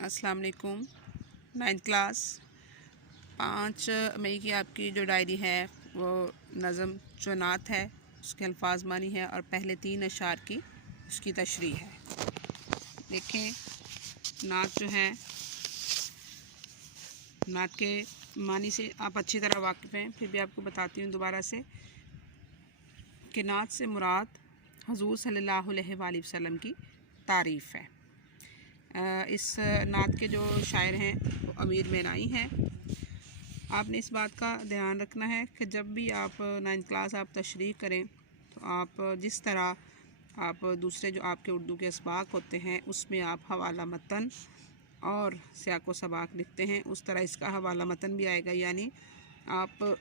अस्सलाम वालेकुम। 9th class 5 मई की आपकी जो डायरी है वो नज़म जो नात है उसके अल्फाज मानी है और पहले 3 अशार की उसकी तशरीह है। देखें नात जो है, नात के मानी से आप अच्छी तरह वाकिफ़ हैं, फिर भी आपको बताती हूँ दोबारा से कि नात से मुराद हुज़ूर सल्लल्लाहु अलैहि वसल्लम की तारीफ़ है। इस नात के जो शायर हैं वो अमीर मेनाई हैं। आपने इस बात का ध्यान रखना है कि जब भी आप 9th क्लास आप तशरीह करें तो आप जिस तरह आप दूसरे जो आपके उर्दू के असबाक होते हैं उसमें आप हवाला मतन और सियाको सबाक लिखते हैं, उस तरह इसका हवाला मतन भी आएगा। यानी आप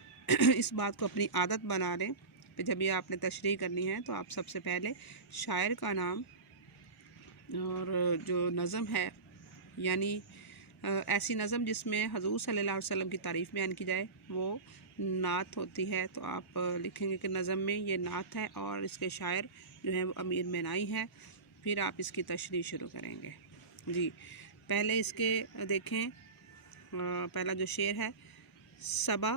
इस बात को अपनी आदत बना लें कि जब भी आपने तशरीह करनी है तो आप सबसे पहले शायर का नाम और जो नज़म है, यानी ऐसी नज़म जिसमें हुज़ूर सल्लल्लाहु अलैहि वसल्लम की तारीफ़ बयान की जाए वो नात होती है। तो आप लिखेंगे कि नज़म में ये नात है और इसके शायर जो हैं वो अमीर मेनाई है। फिर आप इसकी तशरीह शुरू करेंगे। जी, पहले इसके देखें, पहला जो शेर है, सबा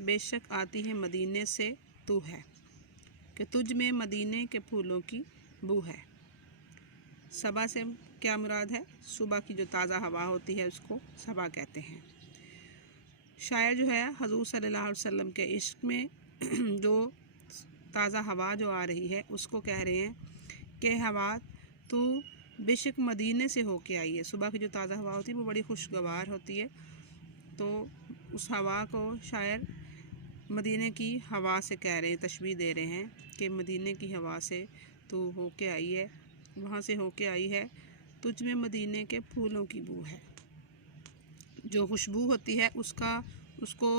बेशक आती है मदीने से तू है कि तुझ में मदीने के फूलों की बू है। सबा से क्या मुराद है? सुबह की जो ताज़ा हवा होती है उसको सबा कहते हैं। शायर जो है हुज़ूर सल्लल्लाहु अलैहि वसल्लम के इश्क में जो ताज़ा हवा जो आ रही है उसको कह रहे हैं कि हवा तू बेशक मदीने से होके आई है। सुबह की जो ताज़ा हवा होती है वो बड़ी खुशगवार होती है, तो उस हवा को शायर मदीने की हवा से कह रहे हैं, तशबीह दे रहे हैं कि मदीने की हवा से तू होके आई है, वहाँ से होके आई है। तुझ में मदीने के फूलों की बू है। जो खुशबू होती है उसको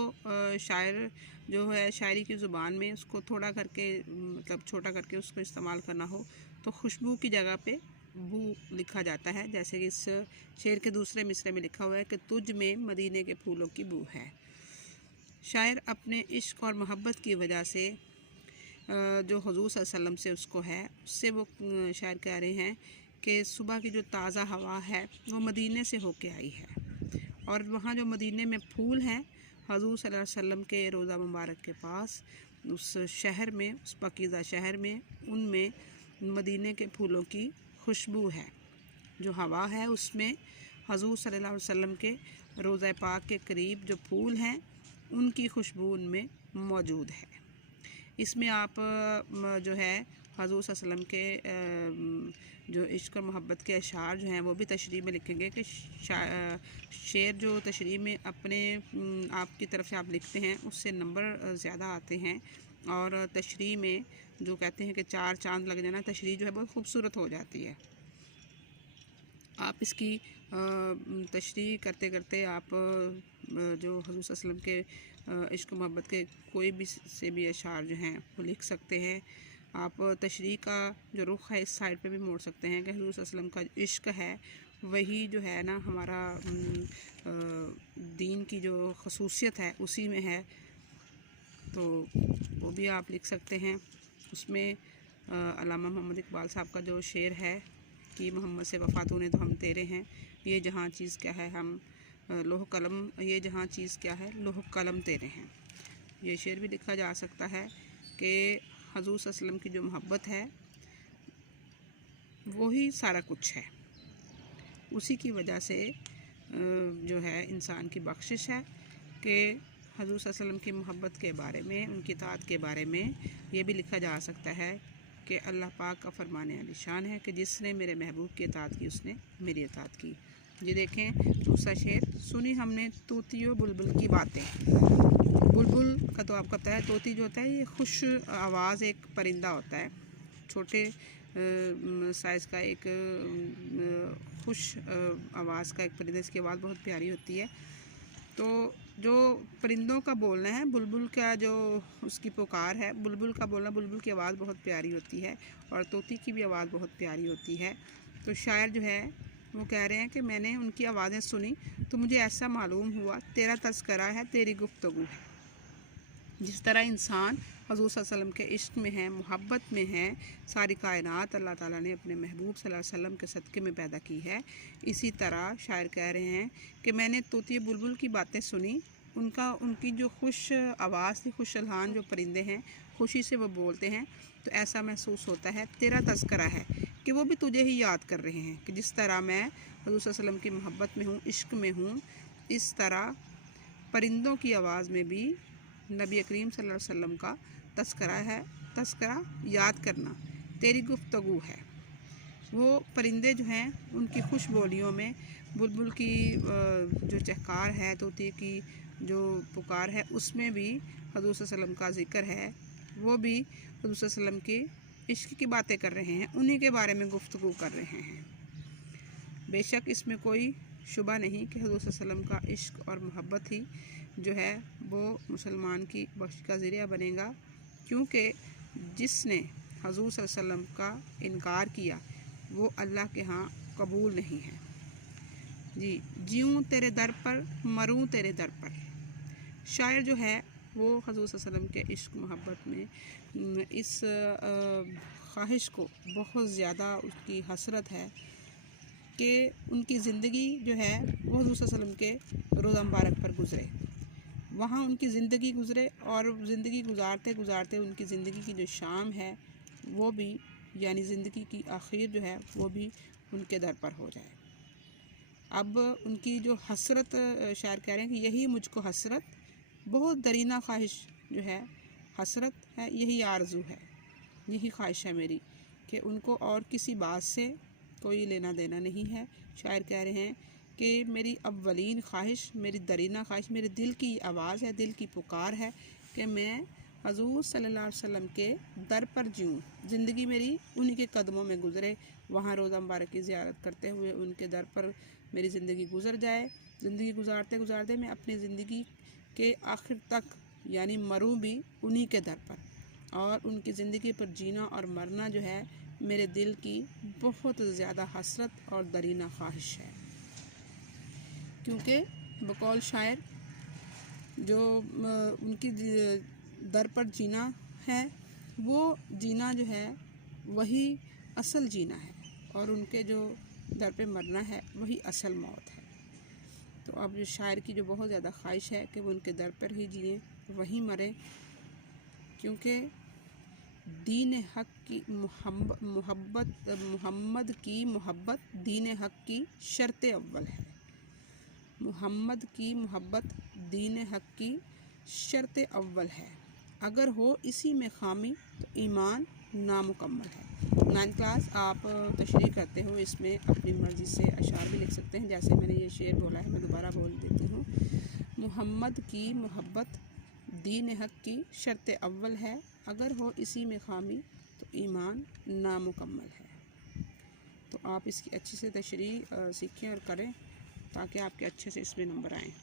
शायर जो है शायरी की ज़ुबान में उसको थोड़ा करके मतलब छोटा करके उसको इस्तेमाल करना हो तो खुशबू की जगह पे बू लिखा जाता है। जैसे कि इस शेर के दूसरे मिसरे में लिखा हुआ है कि तुझ में मदीने के फूलों की बू है। शायर अपने इश्क और मोहब्बत की वजह से जो हुज़ूर सल्लल्लाहु अलैहि वसल्लम से उसको है, उससे वो शायर कह रहे हैं कि सुबह की जो ताज़ा हवा है वो मदीने से होके आई है और वहाँ जो मदीने में फूल हैं हुज़ूर सल्लल्लाहु अलैहि वसल्लम के रोज़ा मुबारक के पास उस शहर में, उस पकीज़ा शहर में, उनमें मदीने के फूलों की खुशबू है। जो हवा है उसमें हुज़ूर सल्लल्लाहु अलैहि वसल्लम के रोज़ा पाक के करीब जो फूल हैं उनकी खुशबू उनमें मौजूद है। इसमें आप जो है हुज़ूर सल्लल्लाहु अलैहि वसल्लम के जो इश्क और मोहब्बत के अशार जो हैं वो भी तशरीह में लिखेंगे कि शेर जो तशरीह में अपने आपकी तरफ से आप लिखते हैं उससे नंबर ज़्यादा आते हैं और तशरीह में जो कहते हैं कि 4 चांद लग जाना, तशरीह जो है बहुत खूबसूरत हो जाती है। आप इसकी तशरीह करते करते आप जो हुज़ूर सल्लल्लाहु अलैहि वसल्लम के इश्क मोहब्बत के कोई भी से भी अशार जो हैं वो लिख सकते हैं। आप तशरीह का जो रुख है इस साइड पे भी मोड़ सकते हैं कि हुज़ूर सल्लल्लाहु अलैहि वसल्लम का इश्क है वही जो है ना हमारा दीन की जो खसूसियत है उसी में है, तो वो भी आप लिख सकते हैं। उसमें अल्लामा मोहम्मद इकबाल साहब का जो शेर है कि मोहम्मद से वफ़ा तूने तो हम तेरे हैं, ये जहाँ चीज़ क्या है हम लोह कलम, ये जहाँ चीज़ क्या है लोह कलम तेरे हैं। ये शेर भी लिखा जा सकता है कि हुज़ूर सल्लल्लाहु अलैहि वसल्लम की जो मोहब्बत है वही सारा कुछ है, उसी की वजह से जो है इंसान की बख्शिश है कि हुज़ूर सल्लल्लाहु अलैहि वसल्लम की मोहब्बत के बारे में, उनकी इताअत के बारे में ये भी लिखा जा सकता है कि अल्लाह पाक का फरमाने आलिशान है कि जिसने मेरे महबूब की इताअत की उसने मेरी इताअत की। ये देखें दूसरा शेर, सुनी हमने तूतियों बुलबुल की बातें। बुलबुल का तो आपको पता है, तोती जो होता है ये खुश आवाज़ एक परिंदा होता है, छोटे साइज़ का एक खुश आवाज़ का एक परिंदा, इसकी आवाज़ बहुत प्यारी होती है। तो जो परिंदों का बोलना है, बुलबुल का जो उसकी पुकार है, बुलबुल का बोलना, बुलबुल की आवाज़ बहुत प्यारी होती है और तोती की भी आवाज़ बहुत प्यारी होती है। तो शायर जो है वो कह रहे हैं कि मैंने उनकी आवाज़ें सुनी तो मुझे ऐसा मालूम हुआ तेरा तज़किरा है, तेरी गुफ्तगू है। जिस तरह इंसान हज़ूर सल्लल्लाहु अलैहि वसल्लम के इश्क में हैं, मोहब्बत में हैं। सारी कायनात अल्लाह ताला ने अपने महबूब सल्लल्लाहु अलैहि वसल्लम के सदक़े में पैदा की है। इसी तरह शायर कह रहे हैं कि मैंने तोती बुलबुल की बातें सुनी, उनकी जो खुश आवाज़ थी, खुश अलहान जो परिंदे हैं खुशी से वो बोलते हैं, तो ऐसा महसूस होता है तेरा तज़किरा है कि वो भी तुझे ही याद कर रहे हैं। कि जिस तरह मैं हज़ूर सल्लल्लाहु अलैहि वसल्लम की मोहब्बत में हूँ, इश्क में हूँ, इस तरह परिंदों की आवाज़ में भी नबी करीम सल्लल्लाहु अलैहि वसल्लम का तज़किरा है। तज़किरा याद करना, तेरी गुफ्तगू है। वो परिंदे जो हैं उनकी खुश बोलियों में बुलबुल की जो चहकार है, तोते की जो पुकार है, उसमें भी हज़ूर सल्लल्लाहु अलैहि वसल्लम का ज़िक्र है। वो भी हज़ूर सल्लल्लाहु अलैहि वसल्लम के इश्क की बातें कर रहे हैं, उन्हीं के बारे में गुफ्तगू कर रहे हैं। बेशक इसमें कोई शुबा नहीं कि हज़ूर सल्लल्लाहु अलैहि वसल्लम का इश्क और मोहब्बत ही जो है वो मुसलमान की बख्श का ज़रिया बनेगा, क्योंकि जिसने हज़ूर सल्लल्लाहु अलैहि वसल्लम का इनकार किया वो अल्लाह के यहाँ कबूल नहीं है। जी, जीऊँ तेरे दर पर, मरूँ तेरे दर पर। शायर जो है वो हज़ूर सल्लल्लाहु अलैहि वसल्लम के इश्क मोहब्बत में इस ख्वाहिश को बहुत ज़्यादा उसकी हसरत है कि उनकी ज़िंदगी जो है वो हज़ूर सल्लल्लाहु अलैहि वसल्लम के रोज़ा मुबारक पर गुज़रे, वहाँ उनकी ज़िंदगी गुज़रे और ज़िंदगी गुज़ारते गुज़ारते उनकी ज़िंदगी की जो शाम है वो भी, यानी ज़िंदगी की आखिर जो है वो भी उनके दर पर हो जाए। अब उनकी जो हसरत, शायर कह रहे हैं कि यही मुझको हसरत, बहुत दरीना ख्वाहिश जो है, हसरत है, यही आरज़ू है, यही ख्वाहिश है मेरी कि उनको और किसी बात से कोई लेना देना नहीं है। शायर कह रहे हैं कि मेरी अव्वलीन ख्वाहिश, मेरी दरीना ख्वाहिश, मेरे दिल की आवाज़ है, दिल की पुकार है कि मैं हज़ूर सल्लल्लाहु अलैहि वसल्लम के दर पर जीऊँ, ज़िंदगी मेरी उन्हीं के कदमों में गुज़रे, वहाँ रोज़ा मुबारक की ज़ियारत करते हुए उनके दर पर मेरी ज़िंदगी गुज़र जाए। ज़िंदगी गुज़ारते गुज़ारते मैं अपनी ज़िंदगी के आखिर तक यानी मरूँ भी उन्हीं के दर पर, और उनकी ज़िंदगी पर जीना और मरना जो है मेरे दिल की बहुत ज़्यादा हसरत और दरीना ख्वाहिश है। क्योंकि बकौल शायर जो उनकी दर पर जीना है, वो जीना जो है वही असल जीना है, और उनके जो दर पे मरना है वही असल मौत है। तो अब जो शायर की जो बहुत ज़्यादा ख्वाहिश है कि वो उनके दर पर ही जिए, वहीं मरे, क्योंकि दीन हक़ की मोहम्मद की मोहब्बत दीन हक़ की शर्त अव्वल है। मोहम्मद की मोहब्बत दीन हक़ की शर्त अव्वल है, अगर हो इसी में खामी तो ईमान नामुकम्मल है। 9th क्लास आप तशरीह करते हो, इसमें अपनी मर्ज़ी से अशार भी लिख सकते हैं। जैसे मैंने ये शेर बोला है, मैं दोबारा बोल देती हूँ। मोहम्मद की मोहब्बत दीन हक़ की शर्त अव्वल है, अगर हो इसी में खामी तो ईमान नामुकम्मल है। तो आप इसकी अच्छे से तशरीह सीखें और करें ताकि आपके अच्छे से इसमें नंबर आएँ।